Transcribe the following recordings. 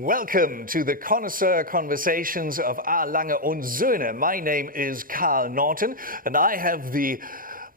Welcome to the Connoisseur Conversations of Lange Söhne. My name is Carl Naughton, and I have the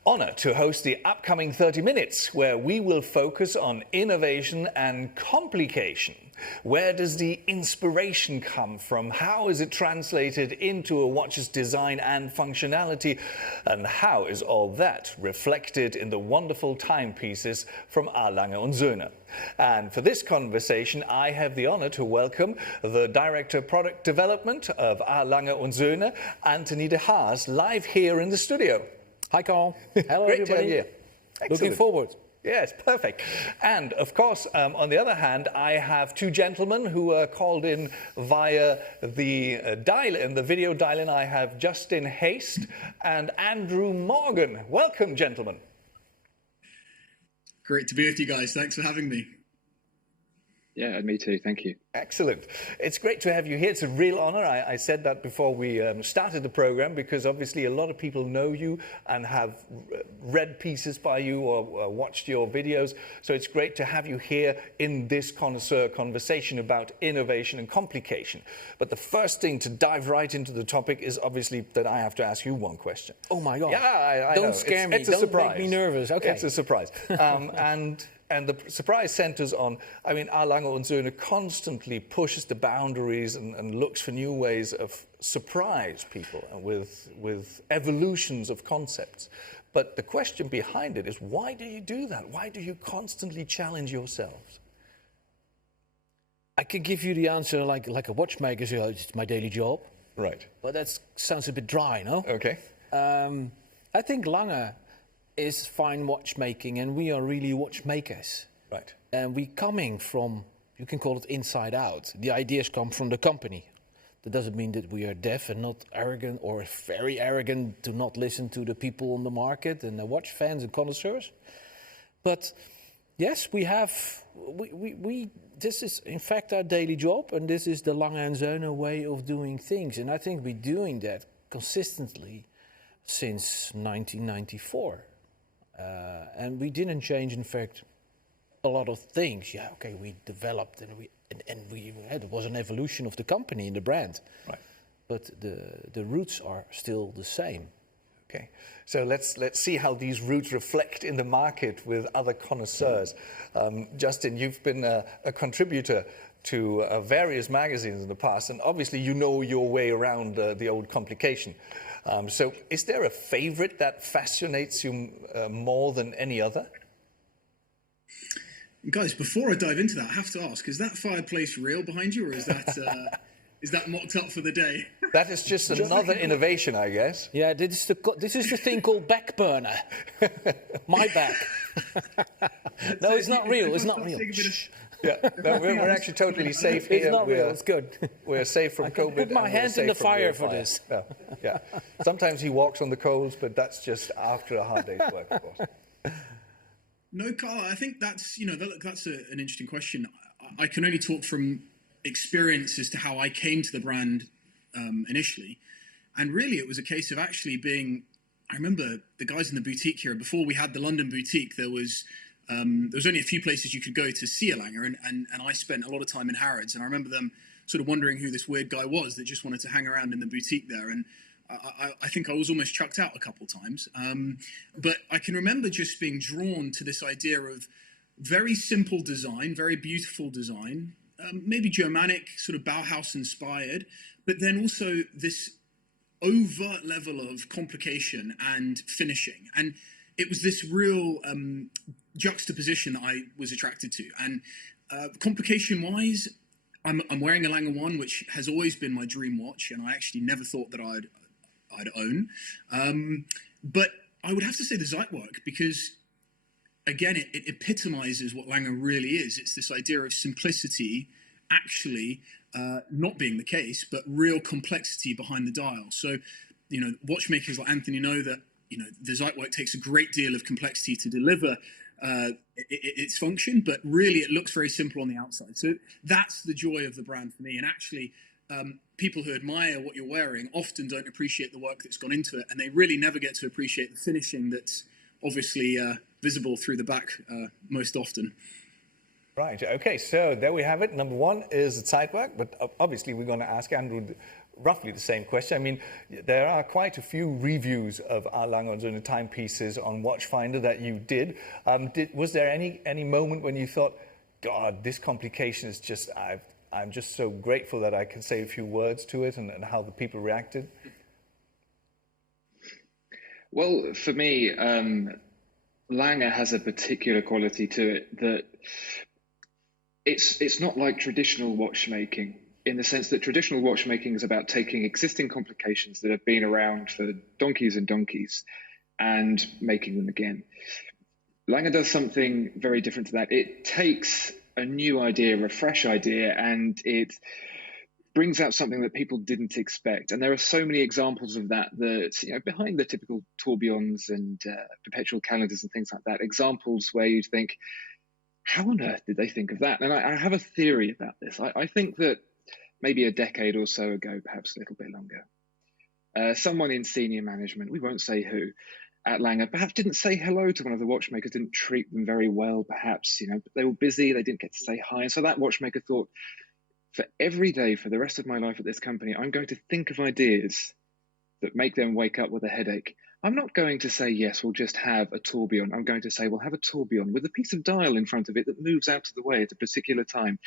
honor to host the upcoming 30 minutes, where we will focus on innovation and complication. Where does the inspiration come from? How is it translated into a watch's design and functionality? And how is all that reflected in the wonderful timepieces from Lange Söhne? And for this conversation, I have the honor to welcome the Director of Product Development of Lange Söhne, Anthony de Haas, live here in the studio. Hi, Carl. Hello, Great everybody. to have you. Looking forward. Yes, perfect. And of course, on the other hand, I have two gentlemen who are called in via the dial-in, the video dial-in. I have Justin Hast and Andrew Morgan. Welcome, gentlemen. Great to be with you guys. Thanks for having me. Yeah, me too. Thank you. Excellent. It's great to have you here. It's a real honor. I said that before we started the program, because obviously a lot of people know you and have read pieces by you or watched your videos. So it's great to have you here in this connoisseur conversation about innovation and complication. But the first thing to dive right into the topic is obviously that I have to ask you one question. Oh my God. Yeah, I know. Don't scare me. It's a Don't surprise. make me nervous. Okay. It's a surprise. And the surprise centers on, I mean, Lange Söhne constantly pushes the boundaries and looks for new ways of surprise people with evolutions of concepts. But the question behind it is, why do you do that? Why do you constantly challenge yourselves? I could give you the answer like a watchmaker, so it's my daily job. Right. But that sounds a bit dry, no? Okay. I think Lange is fine watchmaking, and we are really watchmakers. Right. And we coming from, you can call it inside out. The ideas come from the company. That doesn't mean that we are deaf and not arrogant or very arrogant to not listen to the people on the market and the watch fans and connoisseurs. But yes, we have, this is in fact our daily job, and this is the Lange Söhne way of doing things. And I think we're doing that consistently since 1994. And we didn't change, in fact, a lot of things. Yeah, okay, we developed and it was an evolution of the company and the brand. Right. But the roots are still the same. Okay, so let's see how these roots reflect in the market with other connoisseurs. Justin, you've been a contributor to various magazines in the past, and obviously you know your way around the old complication. So is there a favorite that fascinates you more than any other? Guys, before I dive into that, I have to ask, is that fireplace real behind you, or is that is that mocked up for the day? That is just another innovation, I guess. Yeah, this is the thing called back burner. My back. No, it's not real. It's not real. Yeah, no, we're actually totally safe here. It's not real. It's good. We're safe from COVID. Put my hands in the fire for this. Yeah, yeah. Sometimes he walks on the coals, but that's just after a hard day's work, of course. No, Carl, I think that's that's an interesting question. I can only talk from experience as to how I came to the brand initially, and really it was a case of actually being. I remember the guys in the boutique here before we had the London boutique. There was only a few places you could go to see a Lange, and I spent a lot of time in Harrods, and I remember them sort of wondering who this weird guy was that just wanted to hang around in the boutique there, and I think I was almost chucked out a couple of times. But I can remember just being drawn to this idea of very simple design, very beautiful design, maybe Germanic, sort of Bauhaus inspired, but then also this overt level of complication and finishing. And it was this real juxtaposition that I was attracted to. And complication-wise, I'm wearing a Lange 1, which has always been my dream watch, and I actually never thought that I'd own. But I would have to say the Zeitwerk, because again, it epitomizes what Lange really is. It's this idea of simplicity actually not being the case, but real complexity behind the dial. So, watchmakers like Anthony know that, the Zeitwerk takes a great deal of complexity to deliver its function, but really it looks very simple on the outside. So that's the joy of the brand for me. And actually, people who admire what you're wearing often don't appreciate the work that's gone into it, and they really never get to appreciate the finishing that's obviously visible through the back most often. Right. Okay. So there we have it. Number one is the Zeitwerk, but obviously we're going to ask Andrew roughly the same question. I mean, there are quite a few reviews of our Lange Söhne timepieces on Watchfinder that you did. Was there any moment when you thought, God, this complication is just, I'm just so grateful that I can say a few words to it, and how the people reacted? Well, for me, Lange has a particular quality to it that it's not like traditional watchmaking, in the sense that traditional watchmaking is about taking existing complications that have been around for donkeys and donkeys and making them again. Lange does something very different to that. It takes a new idea, a fresh idea, and it brings out something that people didn't expect. And there are so many examples of that, behind the typical tourbillons and perpetual calendars and things like that, examples where you'd think, how on earth did they think of that? And I have a theory about this. I think that maybe a decade or so ago, perhaps a little bit longer, someone in senior management, we won't say who, at Lange, perhaps didn't say hello to one of the watchmakers, didn't treat them very well, perhaps, they were busy, they didn't get to say hi. And so that watchmaker thought, for every day for the rest of my life at this company, I'm going to think of ideas that make them wake up with a headache. I'm not going to say, yes, we'll just have a tourbillon. I'm going to say, we'll have a tourbillon with a piece of dial in front of it that moves out of the way at a particular time.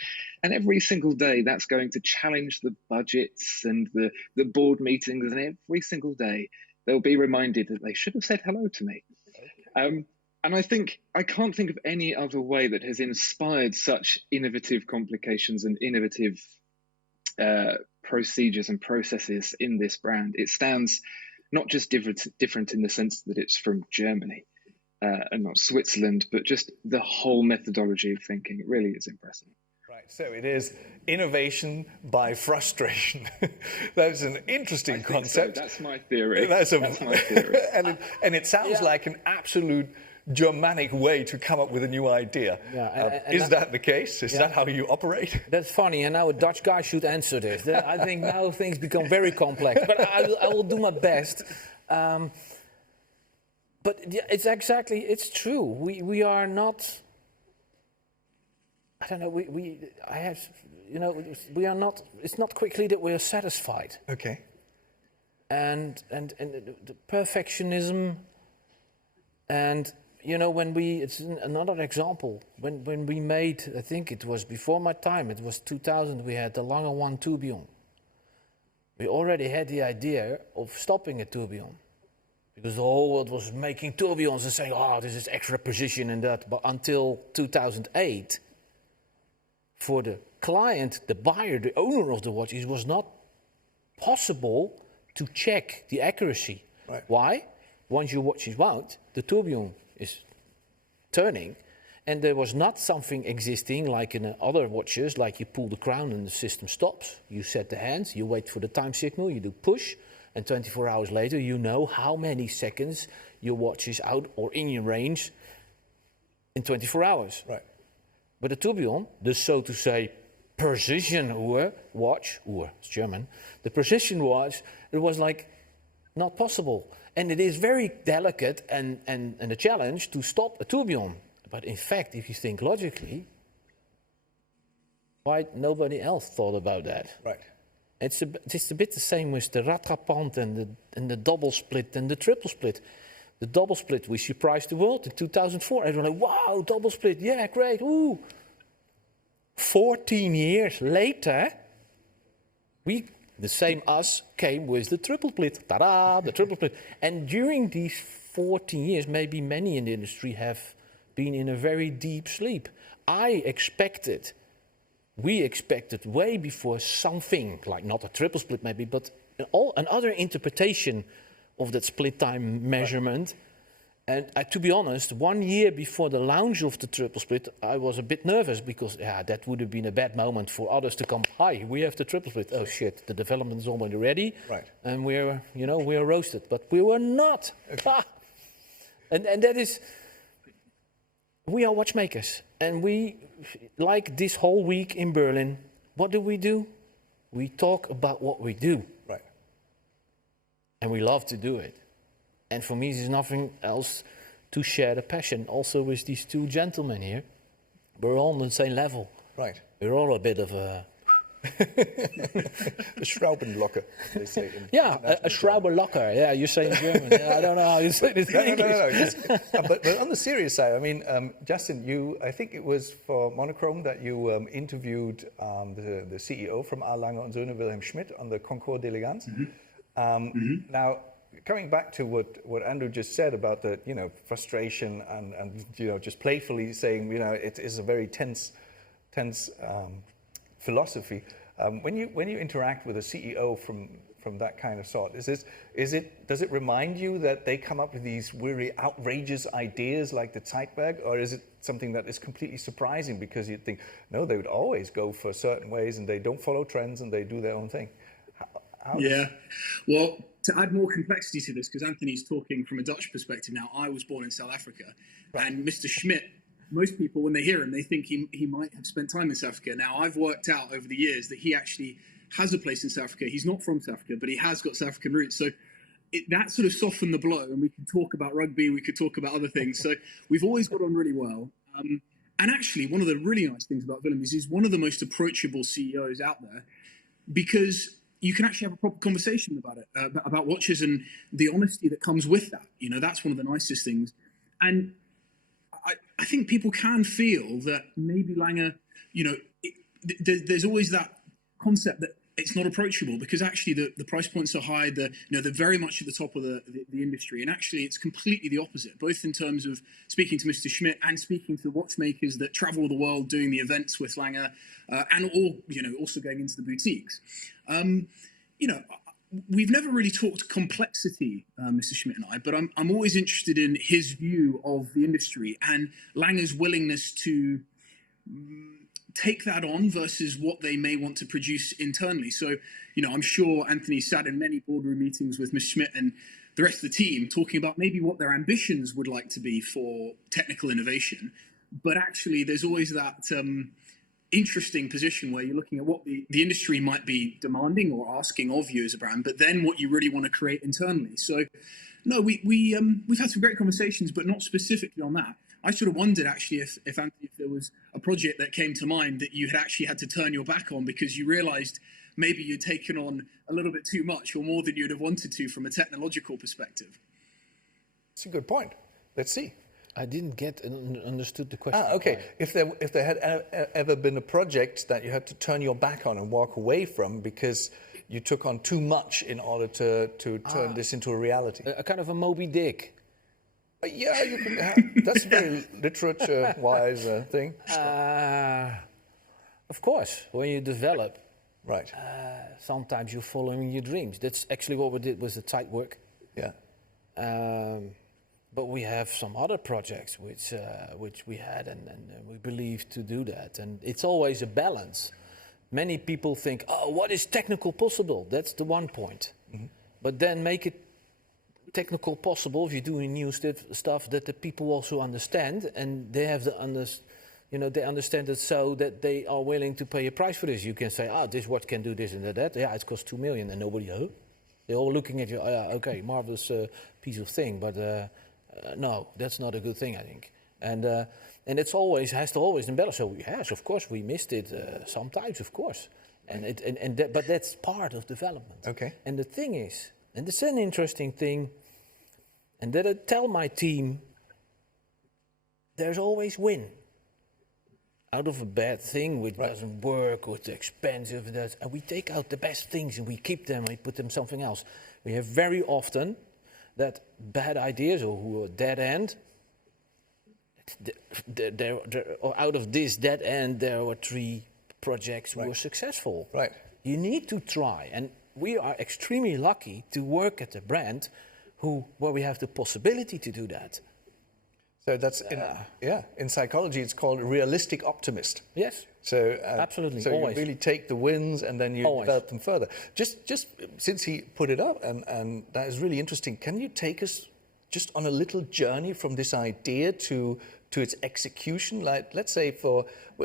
And every single day, that's going to challenge the budgets and the board meetings. And every single day, they'll be reminded that they should have said hello to me. And I can't think of any other way that has inspired such innovative complications and innovative procedures and processes in this brand. It stands not just different in the sense that it's from Germany and not Switzerland, but just the whole methodology of thinking. It really is impressive. Right, so it is innovation by frustration. That's an interesting concept. So. That's my theory. That's my theory. and it sounds like an absolute Germanic way to come up with a new idea. Yeah, is that the case? Is that how you operate? That's funny, and now a Dutch guy should answer this. I think now things become very complex, but I will do my best. But it's true. We are not. I don't know. We are not. It's not quickly that we are satisfied. Okay. And the perfectionism, and it's another example. When we made, I think it was before my time. It was 2000. We had the Lange 1 tourbillon. We already had the idea of stopping a tourbillon, because the whole world was making tourbillons and saying, "Oh, this is extra precision and that." But until 2008. For the client, the buyer, the owner of the watch, it was not possible to check the accuracy. Right. Why? Once your watch is wound, the tourbillon is turning, and there was not something existing like in other watches, like you pull the crown and the system stops. You set the hands, you wait for the time signal, you do push, and 24 hours later you know how many seconds your watch is out or in your range in 24 hours. Right. But the tourbillon, the so to say precision watch, it's German, the precision watch, it was like not possible. And it is very delicate and a challenge to stop a tourbillon. But in fact, if you think logically, why nobody else thought about that? Right. It's a bit the same with the rattrapante and the double split and the triple split. The double split, we surprised the world in 2004. Everyone like, wow, double split, yeah, great, ooh. 14 years later, the same us came with the triple split. Ta-da, the triple split. And during these 14 years, maybe many in the industry have been in a very deep sleep. We expected way before something, like not a triple split maybe, but another interpretation of that split time measurement. And to be honest, 1 year before the launch of the triple split, I was a bit nervous because that would have been a bad moment for others to come. Hi, we have the triple split. Oh shit, the development is already ready, right? And we're roasted, but we were not. Okay. And that is, we are watchmakers, and we, like this whole week in Berlin, what do? We talk about what we do, right? And we love to do it. And for me, there's nothing else to share the passion. Also with these two gentlemen here, we're all on the same level. Right. We're all a bit of a... a Schraubenlocker, they say. A Schraubenlocker. Yeah, you say in German. I don't know how you say it in English. No. But on the serious side, I mean, Justin, I think it was for Monochrome that you interviewed the CEO from A. Lange Söhne, Wilhelm Schmidt, on the Concours d'Elegance. Now, coming back to what Andrew just said about the frustration and just playfully saying it is a very tense philosophy. When you interact with a CEO from that kind of sort, does it remind you that they come up with these really outrageous ideas like the Zeitwerk, or is it something that is completely surprising because you'd think no, they would always go for certain ways and they don't follow trends and they do their own thing? Well, to add more complexity to this, because Anthony's talking from a Dutch perspective now, I was born in South Africa, and Mr. Schmidt, most people, when they hear him, they think he might have spent time in South Africa. Now, I've worked out over the years that he actually has a place in South Africa. He's not from South Africa, but he has got South African roots. So that sort of softened the blow, and we can talk about rugby, we could talk about other things. So we've always got on really well. And actually, one of the really nice things about Willem is he's one of the most approachable CEOs out there, because you can actually have a proper conversation about it, about watches and the honesty that comes with that. That's one of the nicest things. And I think people can feel that maybe Lange, there's always that concept that it's not approachable because actually the price points are high. They're very much at the top of the industry, and actually it's completely the opposite. Both in terms of speaking to Mr. Schmidt and speaking to the watchmakers that travel the world doing the events with Lange, and also going into the boutiques. We've never really talked complexity, Mr. Schmidt and I, but I'm always interested in his view of the industry and Lange's willingness to take that on versus what they may want to produce internally. So, I'm sure Anthony sat in many boardroom meetings with Ms. Schmidt and the rest of the team talking about maybe what their ambitions would like to be for technical innovation. But actually, there's always that interesting position where you're looking at what the industry might be demanding or asking of you as a brand, but then what you really want to create internally. So, no, we've had some great conversations, but not specifically on that. I sort of wondered actually if Anthony, if there was a project that came to mind that you had actually had to turn your back on because you realised maybe you'd taken on a little bit too much or more than you'd have wanted to from a technological perspective. That's a good point. Let's see. I didn't get understood the question. Okay. If there had ever been a project that you had to turn your back on and walk away from because you took on too much in order to turn this into a reality. A kind of a Moby Dick. Yeah, you can that's a very literature-wise thing. Of course, when you develop, right. Sometimes you're following your dreams. That's actually what we did with the Zeitwerk. Yeah. But we have some other projects which we had and we believe to do that. And it's always a balance. Many people think, what is technical possible? That's the one point. Mm-hmm. But then make it technical possible if you're doing new stuff that the people also understand, and they have they understand it so that they are willing to pay a price for this. You can say, this watch can do this and that. Yeah, it costs $2 million, and nobody, they're all looking at you. Okay, marvelous piece of thing, but no, that's not a good thing, I think. And it's always has to always embellish. So yes, of course, we missed it sometimes, of course, but that's part of development. Okay. And the thing is, and it's an interesting thing, and that I tell my team, there's always win. Out of a bad thing which doesn't work or it's expensive, and we take out the best things and we keep them, we put them something else. We have very often that bad ideas or who are dead end, or out of this dead end, there were 3 projects who were successful. Right. You need to try, and we are extremely lucky to work at a brand where we have the possibility to do that. So that's in psychology it's called a realistic optimist. Yes. So Absolutely, So always. you really take the wins and then you Always. develop them further. Just since he put it up, and that is really interesting. Can you take us just on a little journey from this idea to its execution? Like, let's say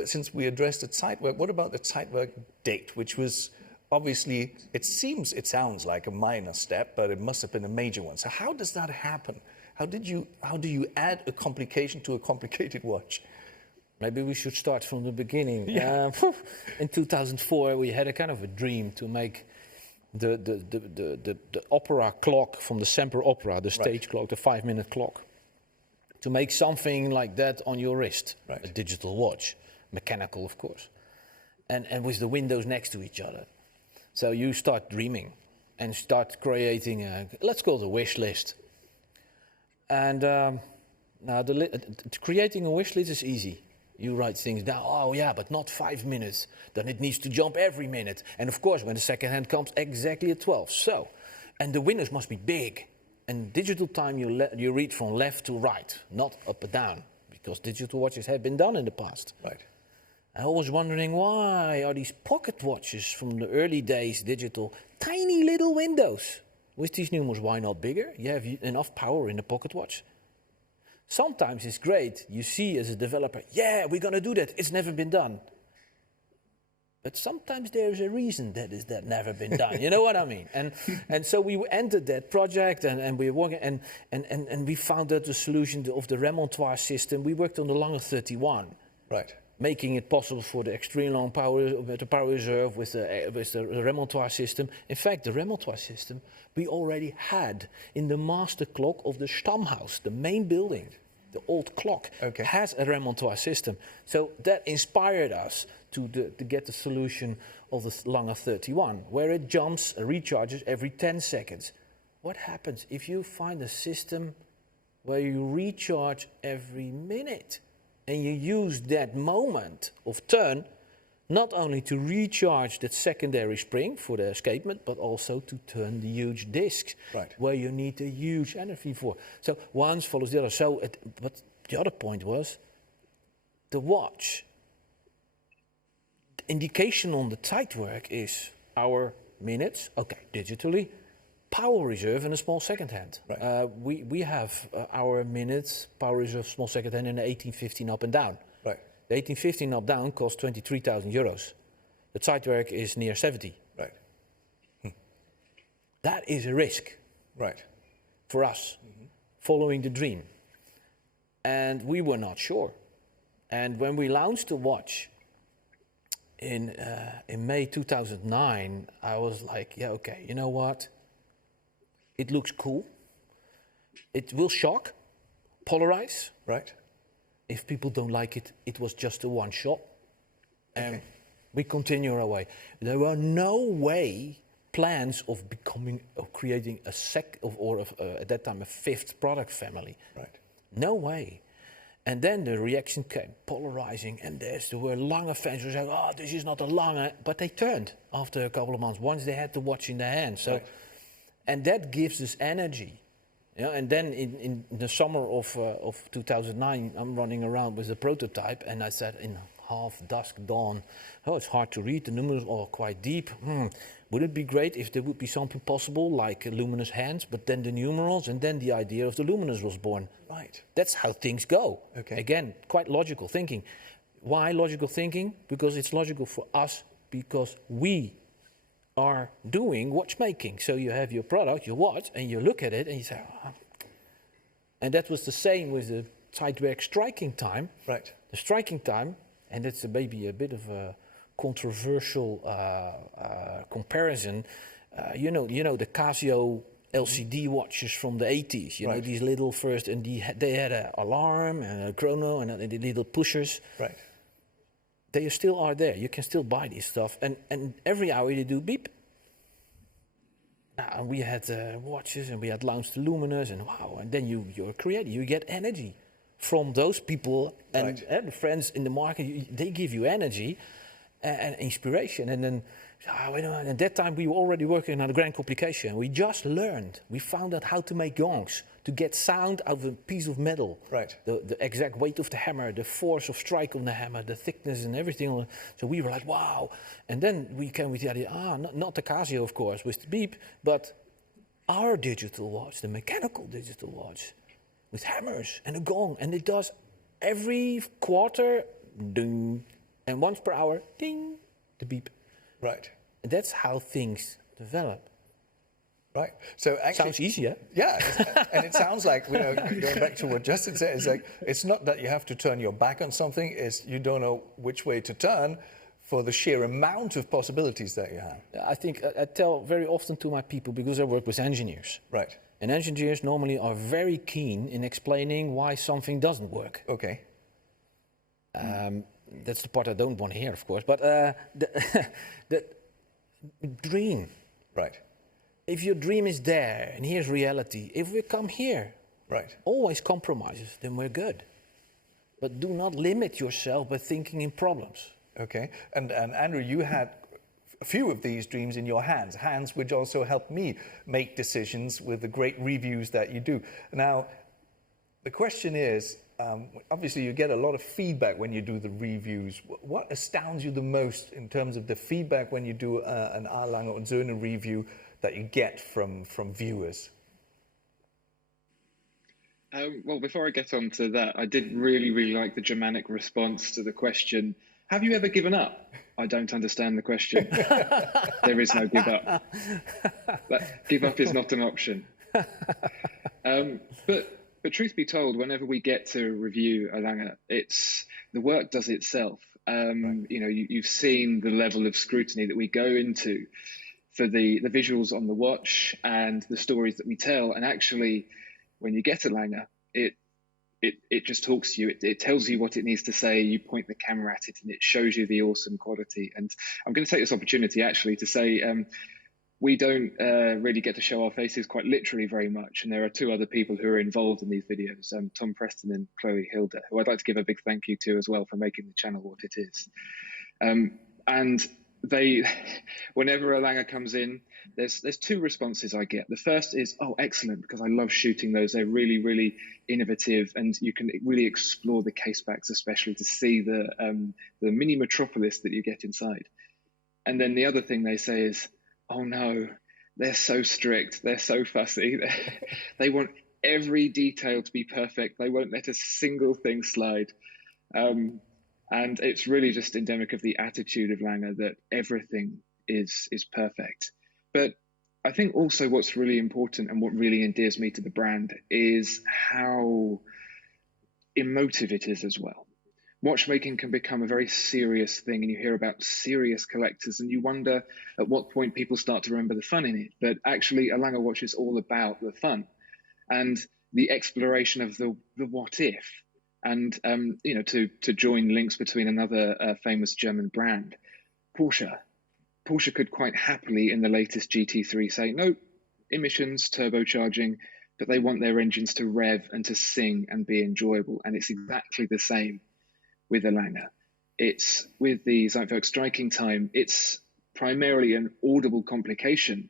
since we addressed the Zeitwerk, what about the Zeitwerk date, which was obviously it sounds like a minor step, but it must have been a major one. So how does that happen? How do you add a complication to a complicated watch? Maybe we should start from the beginning. Yeah. In 2004, we had a kind of a dream to make the opera clock from the Semper Opera, the stage clock, the 5-minute clock, to make something like that on your wrist, Right. a digital watch, mechanical, of course, and with the windows next to each other. So you start dreaming and start creating let's call it a wish list. And now creating a wish list is easy. You write things down. Oh yeah, but not 5 minutes. Then it needs to jump every minute. And of course, when the second hand comes, exactly at 12. So, and the windows must be big. And digital time, you read from left to right, not up and down, because digital watches have been done in the past. Right. I was wondering, why are these pocket watches from the early days digital tiny little windows? With these new ones, why not bigger? You have enough power in the pocket watch. Sometimes it's great. You see as a developer, yeah, we're going to do that. It's never been done. But sometimes there's a reason that never been done. You know what I mean? And so we entered that project and we were working and we found out the solution of the remontoir system. We worked on the Lange 31. Right. Making it possible for the extreme long power, the power reserve with the remontoir system. In fact, the remontoir system we already had in the master clock of the Stammhaus, the main building. The old clock has a remontoir system. So that inspired us to get the solution of the Lange 31, where it jumps, recharges every 10 seconds. What happens if you find a system where you recharge every minute? And you use that moment of turn not only to recharge that secondary spring for the escapement, but also to turn the huge discs, where you need a huge energy for. So one follows the other. But the other point was the watch. The indication on the Zeitwerk is our minutes, digitally, power reserve and a small second hand. Right. We have our minutes, power reserve, small second hand in the 1815 up and down. Right. The 1815 up down costs 23,000 euros. The Zeitwerk is near 70. Right. That is a risk. Right. For us, following the dream. And we were not sure. And when we launched the watch in May 2009, I was like, yeah, okay, you know what? It looks cool. It will shock, polarize. Right. If people don't like it, it was just a one shot. And we continue our way. There were no plans of creating at that time a fifth product family. Right. No way. And then the reaction came, polarizing, and there were Lange fans who said, oh, this is not a Lange. But they turned after a couple of months, once they had the watch in their hand. So. And that gives us energy. And then in the summer of 2009, I'm running around with a prototype, and I said in half dusk dawn, it's hard to read, the numerals are quite deep. Would it be great if there would be something possible like luminous hands, but then the numerals, and then the idea of the luminous was born. Right. That's how things go. Okay. Again, quite logical thinking. Why logical thinking? Because it's logical for us, because we are doing watchmaking. So you have your product, your watch, and you look at it and you say, oh. And that was the same with the Zeitwerk striking time. Right. The striking time, and it's maybe a bit of a controversial comparison. You know the Casio LCD watches from the 80s. You know, these little first, and they had an alarm and a chrono and the little pushers. Right. They still are there. You can still buy this stuff. And every hour they do beep. Now, we had watches and we had launched the luminous and wow. And then you're creative. You get energy from those people and the friends in the market. They give you energy and inspiration. And then at that time we were already working on a grand complication. We just learned. We found out how to make gongs. to get sound out of a piece of metal. Right. The exact weight of the hammer, the force of strike on the hammer, the thickness and everything. So we were like, wow. And then we came with the idea, not the Casio, of course, with the beep, but our digital watch, the mechanical digital watch, with hammers and a gong. And it does every quarter, ding, and once per hour, ding, the beep. Right. And that's how things develop. Right. So actually, Sounds easy, yeah? Yeah, and it sounds like, going back to what Justin said, it's like, it's not that you have to turn your back on something, it's you don't know which way to turn for the sheer amount of possibilities that you have. I think I tell very often to my people, because I work with engineers. Right. And engineers normally are very keen in explaining why something doesn't work. Okay. That's the part I don't want to hear, of course. But the dream. Right. If your dream is there and here's reality, if we come here, Right. always compromises, then we're good. But do not limit yourself by thinking in problems. Okay. And Andrew, you had a few of these dreams in your hands which also helped me make decisions with the great reviews that you do. Now, the question is, obviously you get a lot of feedback when you do the reviews. What astounds you the most in terms of the feedback when you do an A. Lange und Söhne review that you get from viewers? Well, before I get on to that, I did really, really like the Germanic response to the question, have you ever given up? I don't understand the question. There is no give up. Give up is not an option. But truth be told, whenever we get to review a Lange, it's the work does itself. Right. You've seen the level of scrutiny that we go into for the visuals on the watch and the stories that we tell. And actually, when you get a Lange, it just talks to you. It tells you what it needs to say. You point the camera at it, and it shows you the awesome quality. And I'm going to take this opportunity actually to say we don't really get to show our faces quite literally very much. And there are two other people who are involved in these videos, Tom Preston and Chloe Hilda, who I'd like to give a big thank you to as well for making the channel what it is. And they, whenever a Lange comes in, there's two responses I get. The first is, oh, excellent, because I love shooting those. They're really, really innovative, and you can really explore the case backs, especially to see the mini metropolis that you get inside. And then the other thing they say is, oh no, they're so strict, they're so fussy. They want every detail to be perfect. They won't let a single thing slide. And it's really just endemic of the attitude of Lange that everything is perfect. But I think also what's really important and what really endears me to the brand is how emotive it is as well. Watchmaking can become a very serious thing, and you hear about serious collectors and you wonder at what point people start to remember the fun in it. But actually, a Lange watch is all about the fun and the exploration of the what if. And, to join links between another famous German brand, Porsche. Porsche could quite happily in the latest GT3 say, no, emissions, turbocharging, but they want their engines to rev and to sing and be enjoyable. And it's exactly the same with the Lange. It's with the Zeitwerk striking time, it's primarily an audible complication,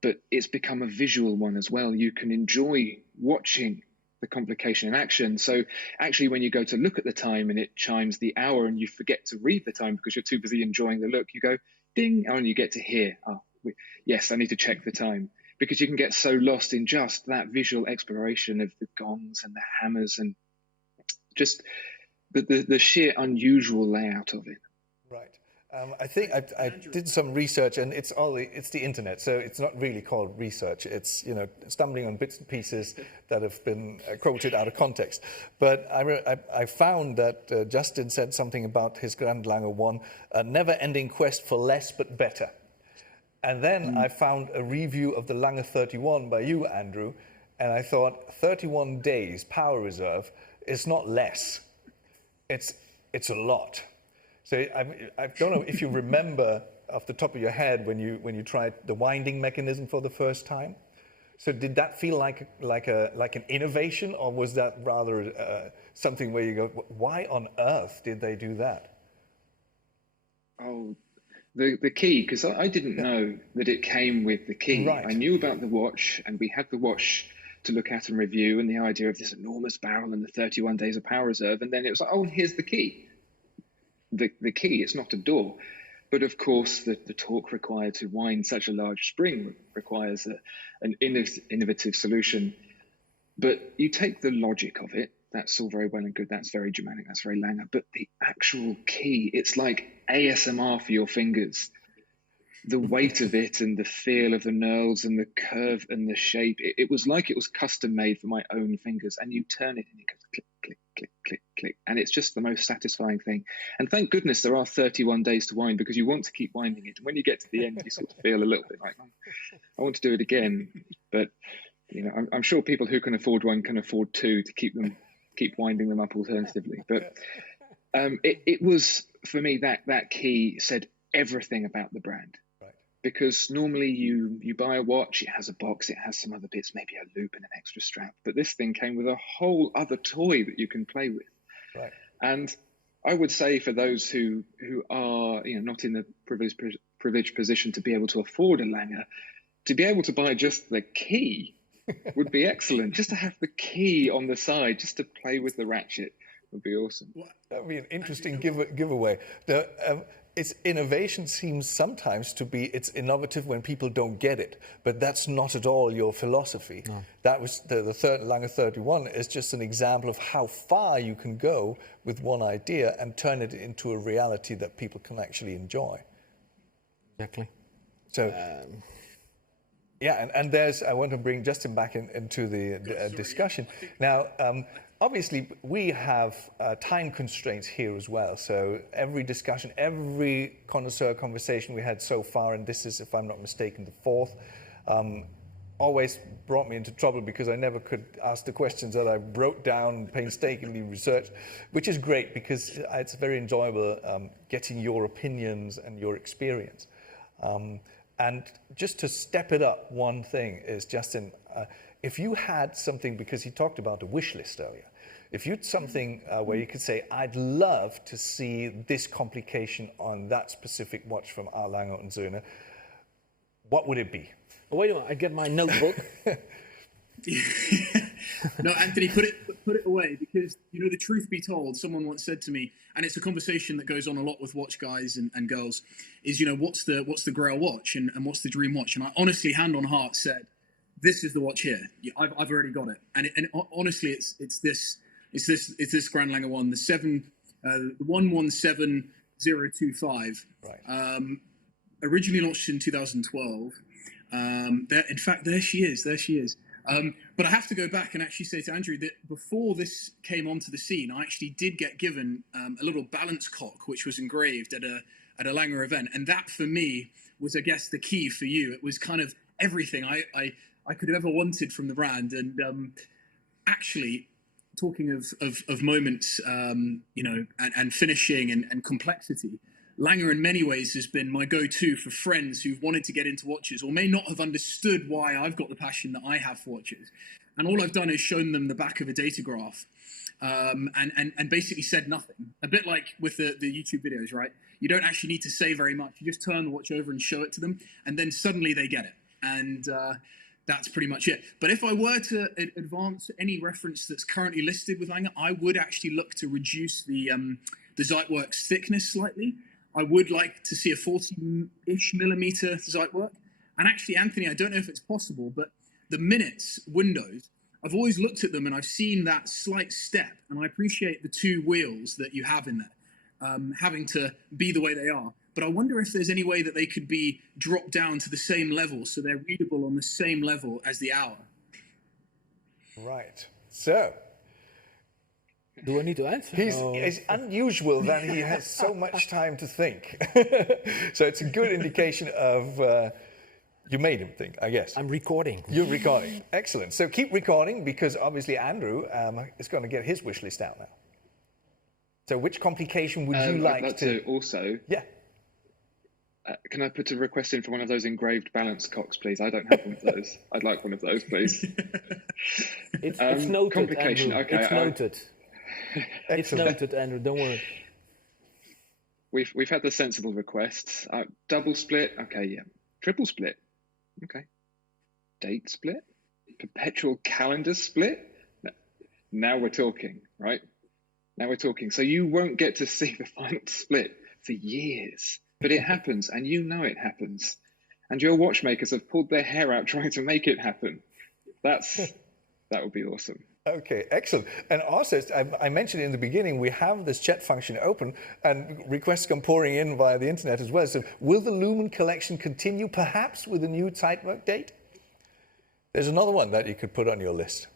but it's become a visual one as well. You can enjoy watching the complication in action. So actually, when you go to look at the time and it chimes the hour and you forget to read the time because you're too busy enjoying the look, you go ding, and you get to hear, yes, I need to check the time, because you can get so lost in just that visual exploration of the gongs and the hammers and just the sheer unusual layout of it. Right. I think I did some research, and it's the internet, so it's not really called research. It's stumbling on bits and pieces that have been quoted out of context. But I found that Justin said something about his Grand Lange 1, a never-ending quest for less but better. And then I found a review of the Lange 31 by you, Andrew, and I thought 31 days power reserve is not less. It's a lot. So I don't know if you remember off the top of your head when you tried the winding mechanism for the first time. So did that feel like an innovation, or was that rather something where you go, why on earth did they do that? Oh, the key, because I didn't know that it came with the key. Right. I knew about the watch, and we had the watch to look at and review, and the idea of this enormous barrel and the 31 days of power reserve. And then it was like, oh, and here's the key. The key, it's not a door. But of course, the torque required to wind such a large spring requires an innovative solution. But you take the logic of it, that's all very well and good, that's very Germanic, that's very Lange, but the actual key, it's like ASMR for your fingers. The weight of it and the feel of the knurls and the curve and the shape, it was like it was custom made for my own fingers. And you turn it and it goes click, click, click, click, click. And it's just the most satisfying thing. And thank goodness there are 31 days to wind, because you want to keep winding it. And when you get to the end, you sort of feel a little bit like, oh, I want to do it again. But you know, I'm sure people who can afford one can afford two to keep winding them up alternatively. But it was, for me, that key said everything about the brand. Because normally you buy a watch, it has a box, it has some other bits, maybe a loop and an extra strap. But this thing came with a whole other toy that you can play with. Right. And I would say for those who are not in the privileged position to be able to afford a Lange, to be able to buy just the key would be excellent. Just to have the key on the side, just to play with the ratchet would be awesome. That would be an interesting giveaway. Its innovation seems sometimes to be it's innovative when people don't get it, but that's not at all your philosophy. No. That was the third Lange 31 is just an example of how far you can go with one idea and turn it into a reality that people can actually enjoy. Exactly. So, yeah, and there's I want to bring Justin back into the discussion now. Obviously, we have time constraints here as well. So every discussion, every connoisseur conversation we had so far, and this is, if I'm not mistaken, the fourth, always brought me into trouble because I never could ask the questions that I wrote down, painstakingly researched, which is great because it's very enjoyable getting your opinions and your experience. And just to step it up, one thing is, Justin, if you had something, because he talked about the wish list earlier, if you had something where you could say, I'd love to see this complication on that specific watch from our Lange Söhne, what would it be? Oh, wait a minute, I get my notebook. No, Anthony, put it away, because, the truth be told, someone once said to me, and it's a conversation that goes on a lot with watch guys and girls, is, what's the grail watch and what's the dream watch? And I honestly, hand on heart, said, this is the watch here. I've already got it. And honestly, it's this Grand Lange one, the 117025. Right. Originally launched in 2012. In fact, there she is. But I have to go back and actually say to Andrew that before this came onto the scene, I actually did get given a little balance cock, which was engraved at a Lange event, and that for me was, I guess, the key for you. It was kind of everything I could have ever wanted from the brand, and actually. Talking of moments, and finishing and complexity, Lange in many ways has been my go-to for friends who've wanted to get into watches or may not have understood why I've got the passion that I have for watches. And all I've done is shown them the back of a data graph and basically said nothing. A bit like with the YouTube videos, right? You don't actually need to say very much. You just turn the watch over and show it to them, and then suddenly they get it. And that's pretty much it. But if I were to advance any reference that's currently listed with Lange, I would actually look to reduce the Zeitwerk's thickness slightly. I would like to see a 40-ish millimeter Zeitwerk. And actually, Anthony, I don't know if it's possible, but the minutes windows, I've always looked at them and I've seen that slight step, and I appreciate the two wheels that you have in there, having to be the way they are. But I wonder if there's any way that they could be dropped down to the same level so they're readable on the same level as the hour. Right. So, do I need to answer? He's unusual that he has so much time to think. So it's a good indication of you made him think, I guess. I'm recording. You're recording. Excellent. So keep recording, because obviously Andrew is going to get his wish list out now. So which complication would you like I'd like to also... Yeah. Can I put a request in for one of those engraved balance cocks, please? I don't have one of those. I'd like one of those, please. It's noted, complication. Andrew. Okay, it's noted. It's noted, Andrew. Don't worry. We've had the sensible requests. Double split. Okay, yeah. Triple split. Okay. Date split. perpetual calendar split. Now we're talking, right? Now we're talking. So you won't get to see the final split for years, but it happens, and you know it happens. And your watchmakers have pulled their hair out trying to make it happen. That would be awesome. Okay, excellent. And also, I mentioned in the beginning, we have this chat function open and requests come pouring in via the internet as well. So will the Lumen collection continue perhaps with a new Zeitwerk date? There's another one that you could put on your list.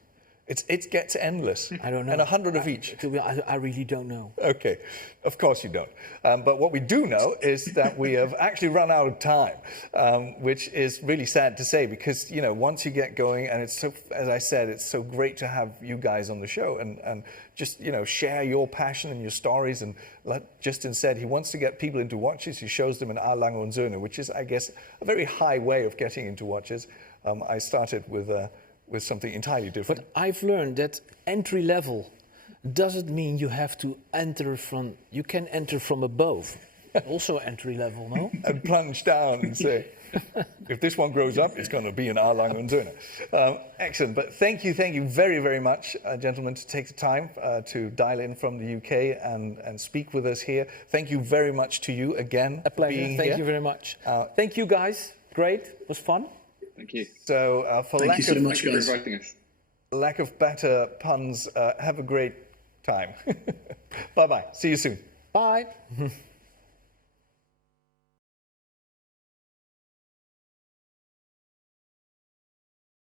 It gets endless. I don't know. And 100 of each. I really don't know. Okay, of course you don't. But what we do know is that we have actually run out of time, which is really sad to say because, you know, once you get going, and it's so, as I said, it's so great to have you guys on the show and just, you know, share your passion and your stories. And like Justin said, he wants to get people into watches. He shows them in A. Lange Söhne, which is, I guess, a very high way of getting into watches. I started with something entirely different. But I've learned that entry level doesn't mean you have to enter from, you can enter from above. Also entry level, no? And plunge down and say, if this one grows up, it's going to be an A. Lange Söhne. Excellent. But thank you very, very much, gentlemen, to take the time to dial in from the UK and speak with us here. Thank you very much to you again. A pleasure. For being Thank here. you very much. Thank you, guys. Great. It was fun. Thank you. So for Thank you so much, Thank you guys. for inviting us. lack of better puns, have a great time. Bye-bye. See you soon. Bye.